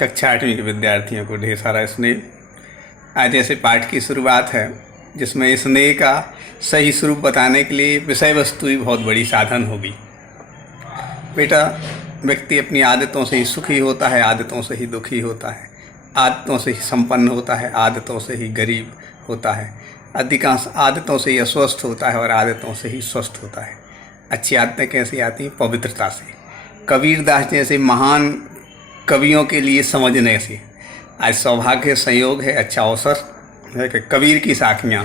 कक्षा 8वीं के विद्यार्थियों को ढेर सारा स्नेह। आज ऐसे पाठ की शुरुआत है जिसमें स्नेह का सही स्वरूप बताने के लिए विषय वस्तु ही बहुत बड़ी साधन होगी। बेटा, व्यक्ति अपनी आदतों से ही सुखी होता है, आदतों से ही दुखी होता है, आदतों से ही संपन्न होता है, आदतों से ही गरीब होता है, अधिकांश आदतों से ही अस्वस्थ होता है और आदतों से ही स्वस्थ होता है। अच्छी आदतें कैसी आती हैं? पवित्रता से। कबीरदास जैसे महान कवियों के लिए समझने से आज सौभाग्य संयोग है, अच्छा अवसर है कि कबीर की साखियाँ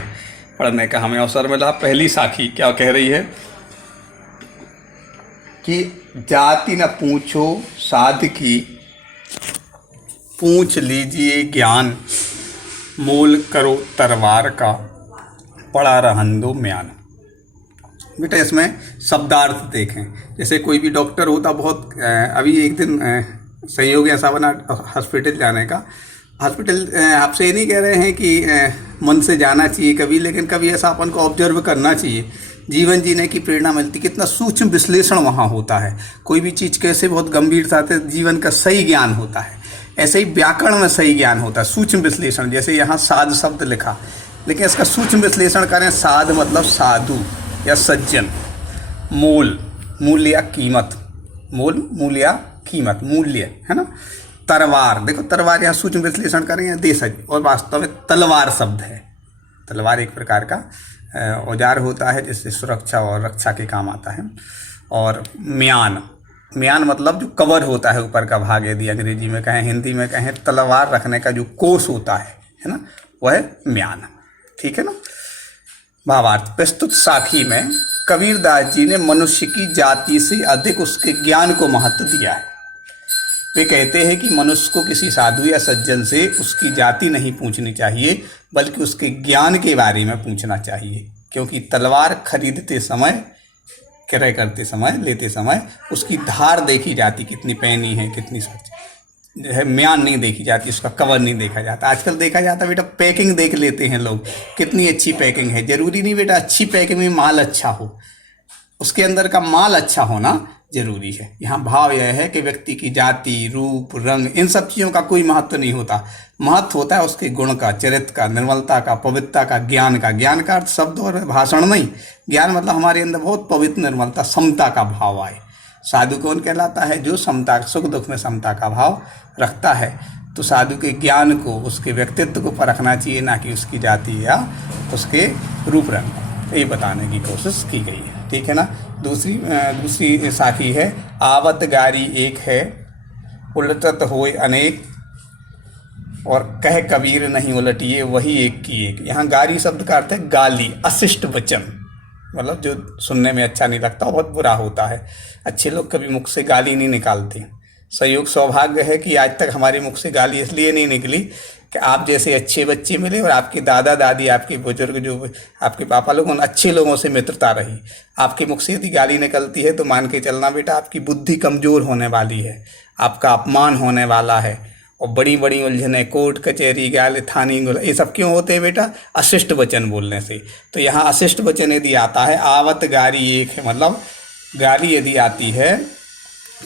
पढ़ने का हमें अवसर मिला। पहली साखी क्या कह रही है कि जाति न पूछो साध की, पूछ लीजिए ज्ञान, मोल करो तरवार का, पड़ा रहन दो म्यान। बेटा, इसमें शब्दार्थ देखें। जैसे कोई भी डॉक्टर होता, बहुत अभी एक दिन संयोग ऐसा बना हॉस्पिटल जाने का। हॉस्पिटल आपसे ये नहीं कह रहे हैं कि मन से जाना चाहिए कभी, लेकिन कभी ऐसा अपन को ऑब्जर्व करना चाहिए। जीवन जीने की प्रेरणा मिलती, कितना सूक्ष्म विश्लेषण वहाँ होता है। कोई भी चीज़ कैसे बहुत गंभीरता से जीवन का सही ज्ञान होता है, ऐसे ही व्याकरण में सही ज्ञान होता है, सूक्ष्म विश्लेषण। जैसे यहाँ साध शब्द लिखा, लेकिन इसका सूक्ष्म विश्लेषण करें। साध मतलब साधु या सज्जन। मूल, मूल्य या कीमत, मूल, मूल्य या कीमत, मूल्य है ना। तरवार, देखो तरवार यहाँ सूक्ष्म विश्लेषण करेंगे देशज, और वास्तव में तलवार शब्द है। तलवार एक प्रकार का औजार होता है जिससे सुरक्षा और रक्षा के काम आता है। और म्यान, म्यान मतलब जो कवर होता है, ऊपर का भाग, यदि अंग्रेजी में कहें, हिंदी में कहें, तलवार रखने का जो कोष होता है ना, वह है म्यान। ठीक है ना। भावार्थ। प्रस्तुत साखी में कबीरदास जी ने मनुष्य की जाति से अधिक उसके ज्ञान को महत्व दिया है। वे कहते हैं कि मनुष्य को किसी साधु या सज्जन से उसकी जाति नहीं पूछनी चाहिए, बल्कि उसके ज्ञान के बारे में पूछना चाहिए, क्योंकि तलवार खरीदते समय, क्रय करते समय, लेते समय उसकी धार देखी जाती, कितनी पैनी है, कितनी सच है। म्यान नहीं देखी जाती, उसका कवर नहीं देखा जाता। आजकल देखा जाता बेटा, पैकिंग देख लेते हैं लोग, कितनी अच्छी पैकिंग है। जरूरी नहीं बेटा अच्छी पैकिंग में माल अच्छा हो, उसके अंदर का माल अच्छा होना जरूरी है। यहाँ भाव यह है कि व्यक्ति की जाति, रूप, रंग, इन सब चीज़ों का कोई महत्व नहीं होता। महत्व होता है उसके गुण का, चरित्र का, निर्मलता का, पवित्रता का, ज्ञान का। ज्ञान का अर्थ शब्द और भाषण नहीं, ज्ञान मतलब हमारे अंदर बहुत पवित्र, निर्मलता, समता का भाव आए। साधु कौन कहलाता है? जो समता, सुख दुख में समता का भाव रखता है। तो साधु के ज्ञान को, उसके व्यक्तित्व को परखना चाहिए, ना कि उसकी जाति या उसके रूप रंग। ये बताने की कोशिश की गई है। ठीक है ना। दूसरी साखी है, आवत गारी एक है, उलटत होय अनेक, और कह कबीर नहीं उलटिए वही एक की एक। यहाँ गारी शब्द का अर्थ है गाली, अशिष्ट वचन, मतलब जो सुनने में अच्छा नहीं लगता, बहुत बुरा होता है। अच्छे लोग कभी मुख से गाली नहीं निकालते। संयोग सौभाग्य है कि आज तक हमारे मुख से गाली इसलिए नहीं निकली कि आप जैसे अच्छे बच्चे मिले और आपके दादा दादी, आपके बुजुर्ग, जो आपके पापा लोग, उन अच्छे लोगों से मित्रता रही। आपके मुख से यदि गाली निकलती है तो मान के चलना बेटा, आपकी बुद्धि कमज़ोर होने वाली है, आपका अपमान होने वाला है। और बड़ी बड़ी उलझने, कोर्ट कचहरी, गाली, थानी, ये सब क्यों होते हैं बेटा? अशिष्ट वचन बोलने से। तो यहाँ अशिष्ट वचन यदि आता है, आवत गारी एक है, मतलब गाली यदि आती है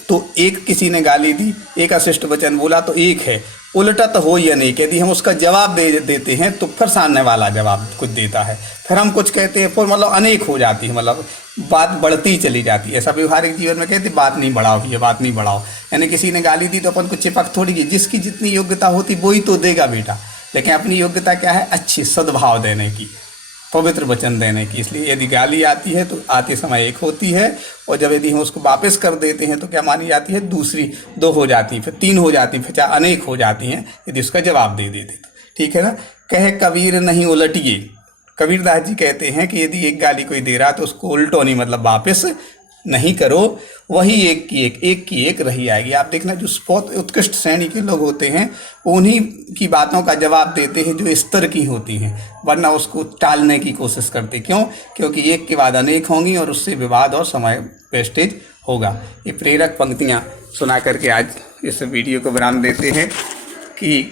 तो एक, किसी ने गाली दी, एक अशिष्ट वचन बोला तो एक है। उलटत हो या नहीं, यदि हम उसका जवाब देते हैं तो फिर सामने वाला जवाब कुछ देता है, फिर हम कुछ कहते हैं, फिर मतलब अनेक हो जाती है, मतलब बात बढ़ती चली जाती है। ऐसा व्यवहारिक जीवन में कहते बात नहीं बढ़ाओ, ये बात नहीं बढ़ाओ। यानी किसी ने गाली दी तो अपन को चिपक थोड़ी की, जिसकी जितनी योग्यता होती वही तो देगा बेटा। लेकिन अपनी योग्यता क्या है? अच्छी सद्भाव देने की, पवित्र वचन देने की। इसलिए यदि गाली आती है तो आते समय एक होती है, और जब यदि हम उसको वापस कर देते हैं तो क्या मानी जाती है? दूसरी दो हो जाती है, फिर तीन हो जाती है, फिर चाहे अनेक हो जाती हैं यदि उसका जवाब दे देते तो। ठीक है ना। कह कबीर नहीं उलटिए, कबीरदास जी कहते हैं कि यदि एक गाली कोई दे रहा तो उसको उल्टो नहीं, मतलब वापस नहीं करो, वही एक की एक रही आएगी। आप देखना, जो बहुत उत्कृष्ट श्रेणी के लोग होते हैं उन्हीं की बातों का जवाब देते हैं जो स्तर की होती हैं, वरना उसको टालने की कोशिश करते। क्यों? क्योंकि एक के बाद अनेक होंगी और उससे विवाद और समय वेस्टेज होगा। ये प्रेरक पंक्तियाँ सुना करके आज इस वीडियो को विराम देते हैं कि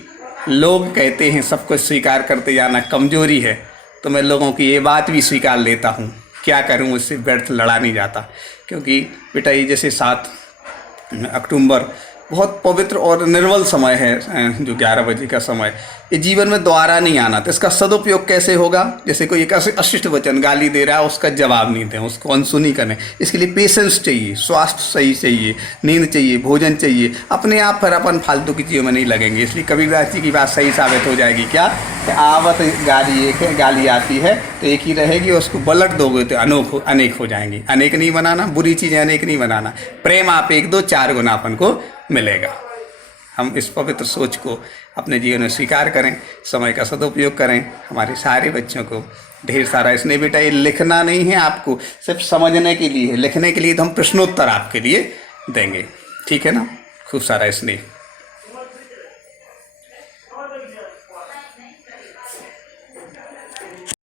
लोग कहते हैं सब कुछ स्वीकार करते जाना कमजोरी है, तो मैं लोगों की ये बात भी स्वीकार लेता हूँ। क्या करूँ, इससे व्यर्थ लड़ा नहीं जाता। क्योंकि बेटा, ये जैसे 7 अक्टूबर बहुत पवित्र और निर्मल समय है जो 11 बजे का समय, ये जीवन में दोबारा नहीं आना। तो इसका सदुपयोग कैसे होगा? जैसे कोई एक अशिष्ट वचन गाली दे रहा है, उसका जवाब नहीं दें, उसको अनसुनी करें। इसके लिए पेशेंस चाहिए, स्वास्थ्य सही चाहिए, नींद चाहिए, भोजन चाहिए। अपने आप फिर अपन फालतू की चीज़ों में नहीं लगेंगे। इसलिए कबीरदास जी की बात सही साबित हो जाएगी क्या कि आवत गाली एक है, गाली आती है तो एक ही रहेगी, उसको पलट दोगे तो अनेक हो जाएंगी। अनेक नहीं बनाना, बुरी चीज़ें अनेक नहीं बनाना। प्रेम आप 1 2 4 गुना अपन को मिलेगा। हम इस पवित्र सोच को अपने जीवन में स्वीकार करें, समय का सदुपयोग करें। हमारे सारे बच्चों को ढेर सारा, इसने बेटा ये लिखना नहीं है आपको, सिर्फ समझने के लिए है। लिखने के लिए तो हम प्रश्नोत्तर आपके लिए देंगे, ठीक है ना? खूब सारा स्नेह।